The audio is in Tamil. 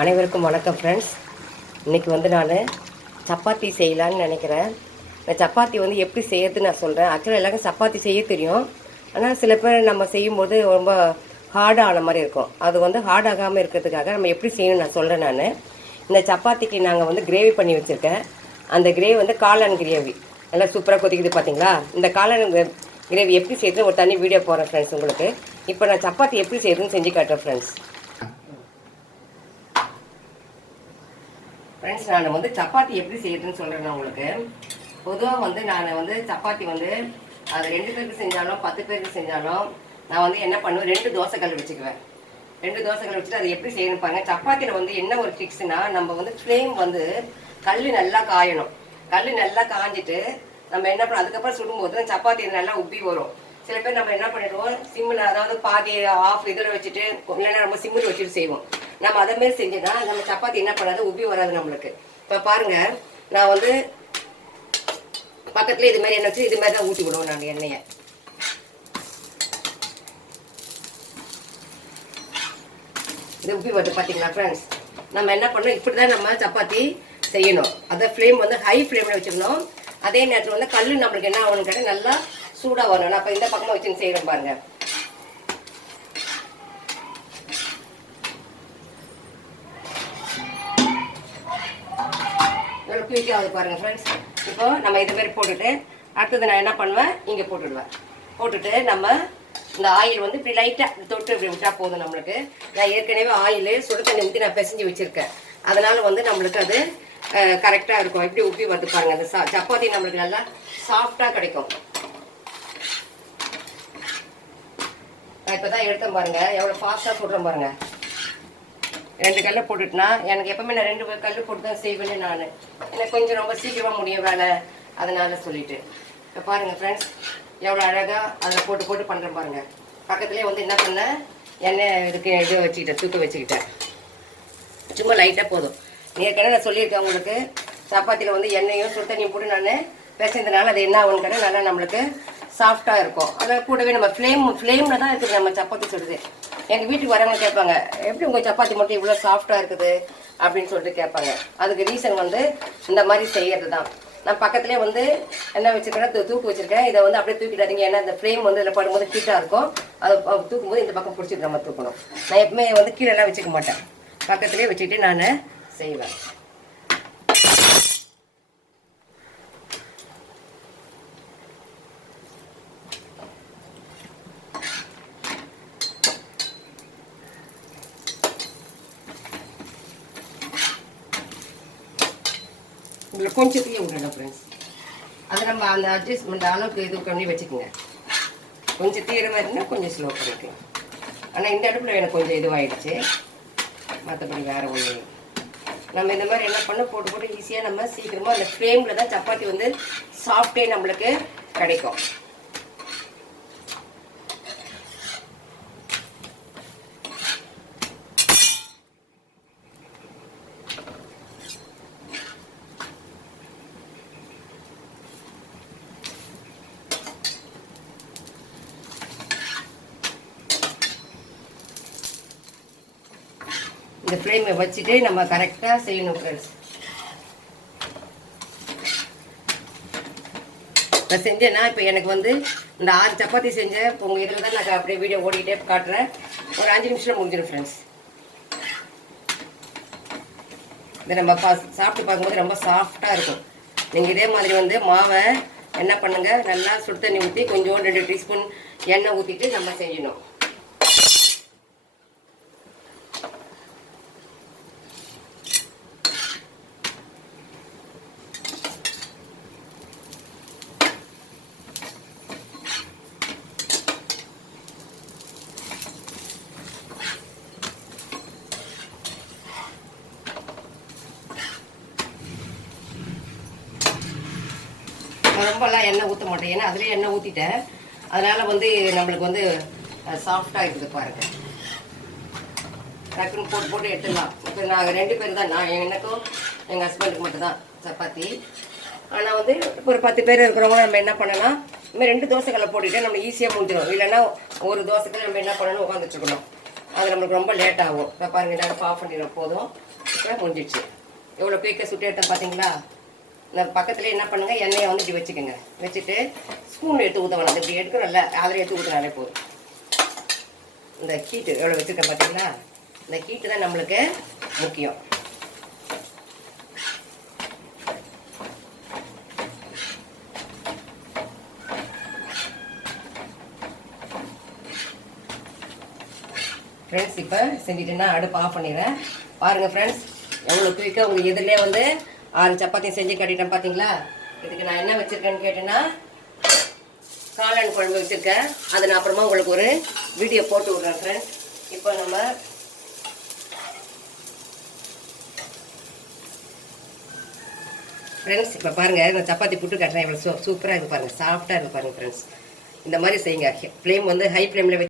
அனைவருக்கும் வணக்கம் ஃப்ரெண்ட்ஸ். இன்றைக்கி வந்து நான் சப்பாத்தி செய்யலான்னு நினைக்கிறேன். இந்த சப்பாத்தி வந்து எப்படி செய்யறதுன்னு நான் சொல்கிறேன். ஆக்சுவலாக எல்லாருக்கும் சப்பாத்தி செய்ய தெரியும். ஆனால் சில பேர் நம்ம செய்யும்போது ரொம்ப ஹார்டான மாதிரி இருக்கும். அது வந்து ஹார்ட் ஆகாமல் இருக்கிறதுக்காக நம்ம எப்படி செய்யணும்னு நான் சொல்கிறேன். நான் இந்த சப்பாத்திக்கு நாங்கள் வந்து கிரேவி பண்ணி வச்சுருக்கேன். அந்த கிரேவி வந்து காளான் கிரேவி நல்லா சூப்பராக கொதிக்குது பார்த்தீங்களா. இந்த காளான் கிரேவி எப்படி செய்யறதுன்னு ஒரு தனி வீடியோ போடுறேன் ஃப்ரெண்ட்ஸ் உங்களுக்கு. இப்போ நான் சப்பாத்தி எப்படி செய்யறதுன்னு செஞ்சு காட்டுறேன் ஃப்ரெண்ட்ஸ். ஃப்ரெண்ட்ஸ், நான் வந்து சப்பாத்தி எப்படி செய்யறதுன்னு சொல்கிறேன் உங்களுக்கு. பொதுவாக வந்து நான் வந்து சப்பாத்தி வந்து அது 2 பேருக்கு செஞ்சாலும் 10 பேருக்கு செஞ்சாலும் நான் வந்து என்ன பண்ணுவேன், 2 தோசைக்கல் வச்சுக்குவேன். 2 தோசைக்கல் வச்சுட்டு அதை எப்படி செய்யணும் பாருங்கள். சப்பாத்தியில் வந்து என்ன ஒரு ட்ரிக்ஸ்னால், நம்ம வந்து ஃப்ளேம் வந்து கல் நல்லா காயணும். கல் நல்லா காஞ்சிட்டு நம்ம என்ன பண்ணோம், அதுக்கப்புறம் சுடும்போது சப்பாத்தி நல்லா உப்பி வரும். சில பேர் நம்ம என்ன பண்ணிடுவோம், சிம்மில் அதாவது பாதி ஆஃப் இதில் வச்சுட்டு இல்லைன்னா நம்ம சிம்மில் வச்சுட்டு செய்வோம். நம்ம அதை மாரி செஞ்சுன்னா நம்ம சப்பாத்தி என்ன பண்ணாது, உப்பி வராது நம்மளுக்கு. இப்போ பாருங்கள், நான் வந்து பக்கத்தில் இது மாதிரி எண்ணெய் வச்சு இது மாதிரி தான் ஊற்றி விடுவோம் நான் எண்ணெயை. இது உப்பி வருது பார்த்தீங்களா ஃப்ரெண்ட்ஸ். நம்ம என்ன பண்ணோம், இப்படி தான் நம்ம சப்பாத்தி செய்யணும். அதை ஃப்ளேம் வந்து ஹை ஃப்ளேமில் வச்சுக்கணும். அதே நேரத்தில் வந்து கல் நம்மளுக்கு என்ன ஆகணும்னு கேட்டால் நல்லா சூடாக வரணும். நான் இப்போ இந்த பக்கமாக வச்சுன்னு செய்கிறேன் பாருங்கள். நல்லா குயிக்காக பாருங்கள் ஃப்ரெண்ட்ஸ். இப்போ நம்ம இது மாதிரி போட்டுட்டு அடுத்தது நான் என்ன பண்ணுவேன், இங்கே போட்டுடுவேன். போட்டுட்டு நம்ம இந்த ஆயில் வந்து இப்படி லைட்டாக தொட்டு இப்படி விட்டால் போதும் நம்மளுக்கு. நான் ஏற்கனவே ஆயில் சுடு தண்ணி ஊற்றி நான் பிசைஞ்சு வச்சுருக்கேன். அதனால் வந்து நம்மளுக்கு அது கரெக்டாக இருக்கும். எப்படி உப்பி வந்து பாருங்கள். அந்த சப்பாத்தி நம்மளுக்கு நல்லா சாஃப்டாக கிடைக்கும். நான் இப்போ தான் எடுத்தேன் பாருங்கள், எவ்வளோ ஃபாஸ்ட்டாக சுடுறேன் பாருங்கள். 2 கல்லை போட்டுட்டுனா எனக்கு எப்பவுமே நான் 2 கல் போட்டு தான் செய்வேன்னு நான். எனக்கு கொஞ்சம் ரொம்ப சீக்கிரமாக முடியும் வேலை, அதனால் சொல்லிட்டு. இப்போ பாருங்கள் ஃப்ரெண்ட்ஸ், எவ்வளோ அழகாக அதில் போட்டு போட்டு பண்ணுறேன் பாருங்கள். பக்கத்துலேயே வந்து என்ன பண்ணேன், எண்ணெய் இதுக்கு இது வச்சுக்கிட்டேன், தூக்க வச்சுக்கிட்டேன். சும்மா லைட்டாக போதும். ஏற்கனவே நான் சொல்லியிருக்கேன் உங்களுக்கு, சப்பாத்தியில் வந்து எண்ணெயும் சுடு தண்ணியும் போட்டு நான் பேசுறதுனால அது என்ன ஆகுன்னு கேட்டால் நல்லா நம்மளுக்கு சாஃப்டாக இருக்கும். அதை கூடவே நம்ம ஃப்ளேமில் தான் இருக்குது நம்ம சப்பாத்தி சுடுது. எங்கள் வீட்டுக்கு வரவங்க கேட்பாங்க, எப்படி உங்கள் சப்பாத்தி மட்டும் இவ்வளோ சாஃப்டாக இருக்குது அப்படின்னு சொல்லிட்டு கேட்பாங்க. அதுக்கு ரீசன் வந்து இந்த மாதிரி செய்கிறது தான். நான் பக்கத்துலேயே வந்து என்ன வச்சுருக்கேன்னா தூக்கு வச்சுருக்கேன். இதை வந்து அப்படியே தூக்கிடாதீங்க, ஏன்னா இந்த ஃப்ளேம் வந்து இதில் படும்போது ஹீட்டாக இருக்கும். அதை தூக்கும்போது இந்த பக்கம் பிடிச்சிட்டு நம்ம தூக்கணும். நான் எப்பவுமே வந்து கீழெல்லாம் வச்சுக்க மாட்டேன், பக்கத்துலேயே வச்சுக்கிட்டு நான் செய்வேன். இதில் கொஞ்சம் தீய விடணும் ஃப்ரெண்ட்ஸ். அதை நம்ம அந்த அட்ஜஸ்ட்மெண்ட் அளவுக்கு இது பண்ணி வச்சுக்கோங்க. கொஞ்சம் தீர மாதிரினா கொஞ்சம் ஸ்லோ பண்ணிக்கலாம். ஆனால் இந்த அடுப்பில் எனக்கு கொஞ்சம் இதுவாகிடுச்சு, மற்றபடி வேறு ஒன்று. நம்ம இந்த மாதிரி என்ன பண்ண போட்டு போட்டு ஈஸியாக நம்ம சீக்கிரமாக அந்த ஃப்ளேமில் தான் சப்பாத்தி வந்து சாஃப்டே நம்மளுக்கு கிடைக்கும். இந்த ஃப்ளேமை வச்சுட்டு நம்ம கரெக்டாக செய்யணும் ஃப்ரெண்ட்ஸ். நான் செஞ்சேன்னா இப்போ எனக்கு வந்து இந்த 6 சப்பாத்தி செஞ்சேன். இப்போ உங்கள் இதில் தான் நான் அப்படியே வீடியோ ஓடிக்கிட்டே காட்டுறேன். ஒரு 5 நிமிஷத்தில் முடிஞ்சிடும் ஃப்ரெண்ட்ஸ். இதை நம்ம சாப்பிட்டு பார்க்கும்போது ரொம்ப சாஃப்டாக இருக்கும். நீங்கள் இதே மாதிரி வந்து மாவை என்ன பண்ணுங்கள், நல்லா சுடு தண்ணி ஊற்றி கொஞ்சம் 2 டீஸ்பூன் எண்ணெய் ஊற்றிட்டு நம்ம செய்யணும். ரொம்பலாம் எண்ணெய் ஊற்ற மாட்டேன், ஏன்னா அதிலே எண்ணெய் ஊற்றிட்டேன். அதனால் வந்து நம்மளுக்கு வந்து சாஃப்டாக இருக்குது பாருங்கள். டக்குன்னு போட்டு போட்டு எடுத்துடலாம். இப்போ நாங்கள் 2 பேர் தான், நான் எனக்கும் எங்கள் ஹஸ்பண்டுக்கு மட்டும்தான் சப்பாத்தி. ஆனால் வந்து ஒரு 10 பேர் இருக்கிறவங்க நம்ம என்ன பண்ணலாம், இதுமாதிரி 2 தோசைகளை போட்டுக்கிட்டே நம்ம ஈஸியாக முடிஞ்சிடும். இல்லைன்னா ஒரு தோசைக்கு நம்ம என்ன பண்ணணும், உட்காந்துட்டுருக்கணும். அது நம்மளுக்கு ரொம்ப லேட் ஆகும். இப்போ பாருங்கள், இதை ஆஃப் பண்ணிடுற போதும். இப்போ முடிஞ்சிடுச்சு. எவ்வளோ குயிக்காக சுட்டு எடுத்தேன் பார்த்தீங்களா? இந்த பக்கத்துலேயே என்ன பண்ணுங்கள், எண்ணெயை வந்து இப்படி வச்சுக்கோங்க. வச்சுட்டு ஸ்பூன் எடுத்து ஊற்ற வேணாம். இப்படி எடுக்கிறோம்ல, அதில் எடுத்து ஊற்றினாலே போதும். இந்த ஹீட்டு எவ்வளோ வச்சுருக்கேன் பார்த்தீங்களா? இந்த ஹீட்டு தான் நம்மளுக்கு முக்கியம். ஃப்ரெண்ட்ஸ், இப்போ செஞ்சுட்டேன்னா அடுப்பு ஆஃப் பண்ணிடுறேன். பாருங்கள் ஃப்ரெண்ட்ஸ், எவ்வளோ குயிக்காக உங்களுக்கு எதிரிலே வந்து 6 சப்பாத்தியும் செஞ்சு கட்டிட்டேன் பார்த்தீங்களா? இதுக்கு நான் என்ன வச்சுருக்கேன்னு கேட்டேன்னா, காளான் குழம்பு வச்சுருக்கேன். அதை நான் அப்புறமா உங்களுக்கு ஒரு வீடியோ போட்டு விட்றேன் ஃப்ரெண்ட்ஸ். இப்போ நம்ம ஃப்ரெண்ட்ஸ் இப்போ பாருங்கள், இந்த சப்பாத்தி புட்டு கட்டுறேன். இவ்வளோ சூப்பராக இருக்குது பாருங்கள், சாஃப்டாக இருக்குது பாருங்கள் ஃப்ரெண்ட்ஸ். இந்த மாதிரி செய்யுங்க. ஃப்ளேம் வந்து ஹை ஃப்ளேமில்